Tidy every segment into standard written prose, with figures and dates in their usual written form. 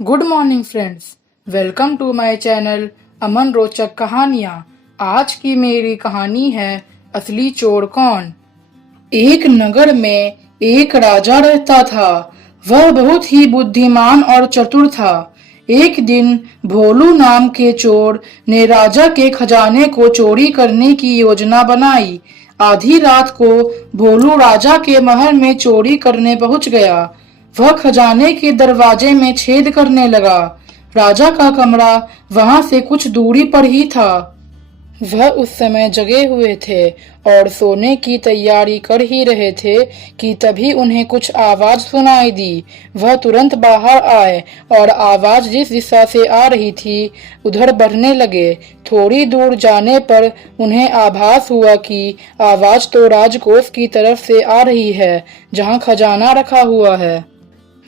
Good morning friends, welcome to my channel Aman रोचक कहानियाँ। आज की मेरी कहानी है असली चोर कौन। एक नगर में एक राजा रहता था। वह बहुत ही बुद्धिमान और चतुर था। एक दिन भोलू नाम के चोर ने राजा के खजाने को चोरी करने की योजना बनाई। आधी रात को भोलू राजा के महल में चोरी करने पहुंच गया। वह खजाने के दरवाजे में छेद करने लगा। राजा का कमरा वहां से कुछ दूरी पर ही था। वह उस समय जगे हुए थे और सोने की तैयारी कर ही रहे थे कि तभी उन्हें कुछ आवाज सुनाई दी। वह तुरंत बाहर आए और आवाज जिस दिशा से आ रही थी उधर बढ़ने लगे। थोड़ी दूर जाने पर उन्हें आभास हुआ कि आवाज तो राजकोष की तरफ से आ रही है, जहां खजाना रखा हुआ है।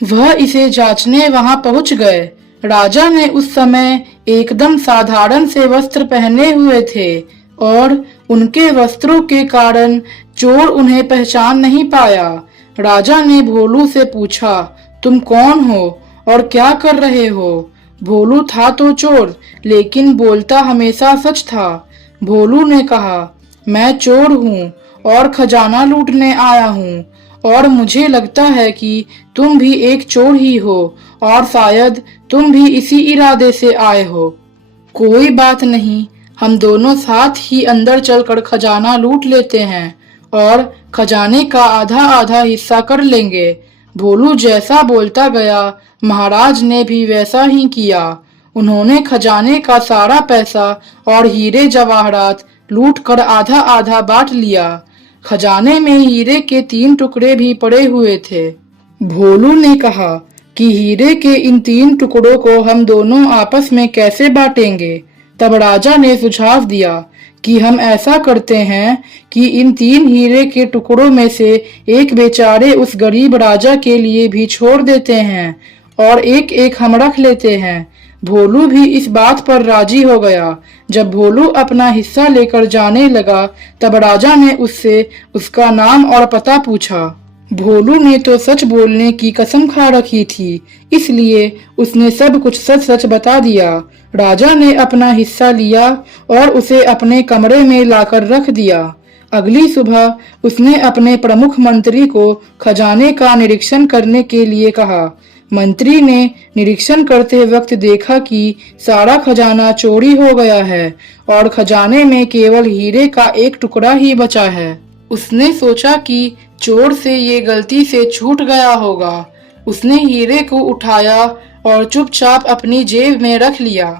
वह इसे जांचने वहां पहुंच गए। राजा ने उस समय एकदम साधारण से वस्त्र पहने हुए थे और उनके वस्त्रों के कारण चोर उन्हें पहचान नहीं पाया। राजा ने भोलू से पूछा, तुम कौन हो और क्या कर रहे हो? भोलू था तो चोर, लेकिन बोलता हमेशा सच था। भोलू ने कहा, मैं चोर हूँ और खजाना लूटने आया हूँ, और मुझे लगता है कि तुम भी एक चोर ही हो और शायद तुम भी इसी इरादे से आए हो। कोई बात नहीं, हम दोनों साथ ही अंदर चलकर खजाना लूट लेते हैं और खजाने का आधा आधा हिस्सा कर लेंगे। भोलू जैसा बोलता गया, महाराज ने भी वैसा ही किया। उन्होंने खजाने का सारा पैसा और हीरे जवाहरात लूट कर आधा आधा बांट लिया। खजाने में हीरे के 3 टुकड़े भी पड़े हुए थे। भोलू ने कहा कि हीरे के इन 3 टुकड़ों को हम दोनों आपस में कैसे बांटेंगे? तब राजा ने सुझाव दिया कि हम ऐसा करते हैं कि इन 3 हीरे के टुकड़ों में से एक बेचारे उस गरीब राजा के लिए भी छोड़ देते हैं और एक एक हम रख लेते हैं। भोलू भी इस बात पर राजी हो गया। जब भोलू अपना हिस्सा लेकर जाने लगा तब राजा ने उससे उसका नाम और पता पूछा। भोलू ने तो सच बोलने की कसम खा रखी थी, इसलिए उसने सब कुछ सच सच बता दिया। राजा ने अपना हिस्सा लिया और उसे अपने कमरे में लाकर रख दिया। अगली सुबह उसने अपने प्रमुख मंत्री को खजाने का निरीक्षण करने के लिए कहा। मंत्री ने निरीक्षण करते वक्त देखा कि सारा खजाना चोरी हो गया है और खजाने में केवल हीरे का एक टुकड़ा ही बचा है। उसने सोचा कि चोर से ये गलती से छूट गया होगा। उसने हीरे को उठाया और चुपचाप अपनी जेब में रख लिया।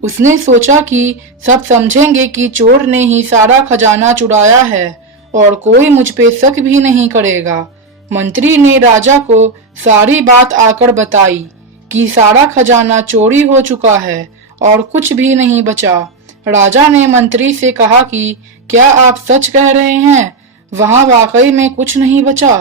उसने सोचा कि सब समझेंगे कि चोर ने ही सारा खजाना चुराया है और कोई मुझ पे शक भी नहीं करेगा। मंत्री ने राजा को सारी बात आकर बताई कि सारा खजाना चोरी हो चुका है और कुछ भी नहीं बचा। राजा ने मंत्री से कहा कि क्या आप सच कह रहे हैं? वहां वाकई में कुछ नहीं बचा।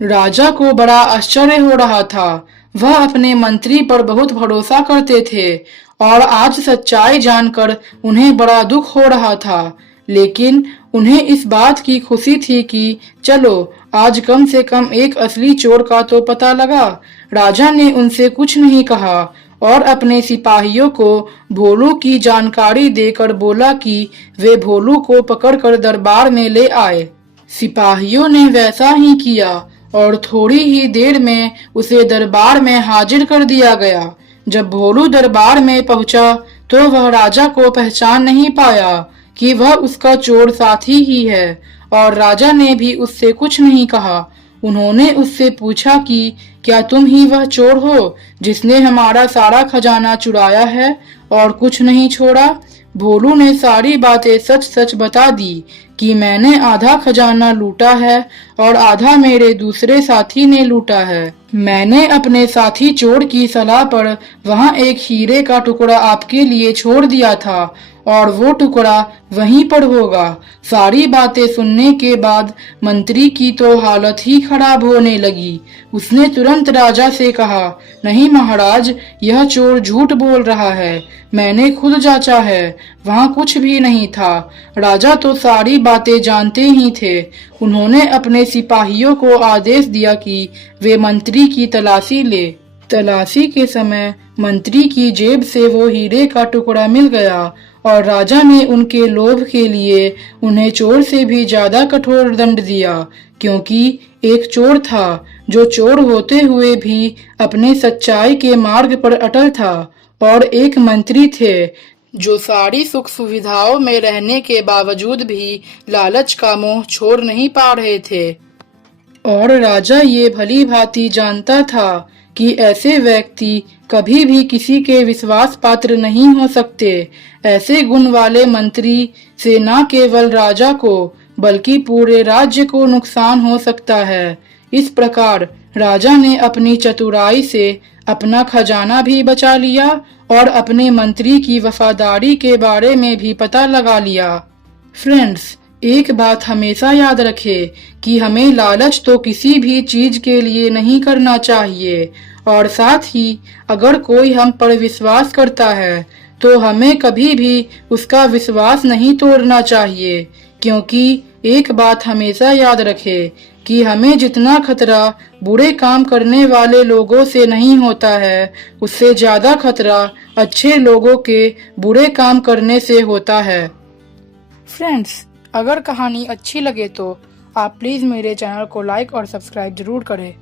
राजा को बड़ा आश्चर्य हो रहा था। वह अपने मंत्री पर बहुत भरोसा करते थे और आज सच्चाई जानकर उन्हें बड़ा दुख हो रहा था, लेकिन उन्हें इस बात की खुशी थी कि चलो आज कम से कम एक असली चोर का तो पता लगा। राजा ने उनसे कुछ नहीं कहा और अपने सिपाहियों को भोलू की जानकारी देकर बोला कि वे भोलू को पकड़कर दरबार में ले आए। सिपाहियों ने वैसा ही किया और थोड़ी ही देर में उसे दरबार में हाजिर कर दिया गया। जब भोलू दरबार में पहुंचा तो वह राजा को पहचान नहीं पाया कि वह उसका चोर साथी ही है और राजा ने भी उससे कुछ नहीं कहा। उन्होंने उससे पूछा कि क्या तुम ही वह चोर हो जिसने हमारा सारा खजाना चुराया है और कुछ नहीं छोड़ा? भोलू ने सारी बातें सच सच बता दी कि मैंने आधा खजाना लूटा है और आधा मेरे दूसरे साथी ने लूटा है। मैंने अपने साथी चोर की सलाह पर वहां एक हीरे का टुकड़ा आपके लिए छोड़ दिया था और वो टुकड़ा वहीं पर होगा। सारी बातें सुनने के बाद मंत्री की तो हालत ही खराब होने लगी। उसने तुरंत राजा से कहा, नहीं महाराज, यह चोर झूठ बोल रहा है। मैंने खुद जांचा है, वहां कुछ भी नहीं था। राजा तो सारी बातें जानते ही थे। उन्होंने अपने सिपाहियों को आदेश दिया कि वे मंत्री की तलाशी ले। तलाशी के समय मंत्री की जेब से वो हीरे का टुकड़ा मिल गया और राजा ने उनके लोभ के लिए उन्हें चोर से भी ज्यादा कठोर दंड दिया, क्योंकि एक चोर था जो चोर होते हुए भी अपने सच्चाई के मार्ग पर अटल था, और एक मंत्री थे जो सारी सुख सुविधाओं में रहने के बावजूद भी लालच का मोह छोड़ नहीं पा रहे थे। और राजा ये भली भांति जानता था कि ऐसे व्यक्ति कभी भी किसी के विश्वास पात्र नहीं हो सकते। ऐसे गुण वाले मंत्री से न केवल राजा को बल्कि पूरे राज्य को नुकसान हो सकता है। इस प्रकार राजा ने अपनी चतुराई से अपना खजाना भी बचा लिया और अपने मंत्री की वफादारी के बारे में भी पता लगा लिया। फ्रेंड्स, एक बात हमेशा याद रखें कि हमें लालच तो किसी भी चीज के लिए नहीं करना चाहिए, और साथ ही अगर कोई हम पर विश्वास करता है तो हमें कभी भी उसका विश्वास नहीं तोड़ना चाहिए, क्योंकि एक बात हमेशा याद रखें कि हमें जितना खतरा बुरे काम करने वाले लोगों से नहीं होता है, उससे ज्यादा खतरा अच्छे लोगों के बुरे काम करने से होता है। फ्रेंड्स, अगर कहानी अच्छी लगे तो आप प्लीज़ मेरे चैनल को लाइक और सब्सक्राइब जरूर करें।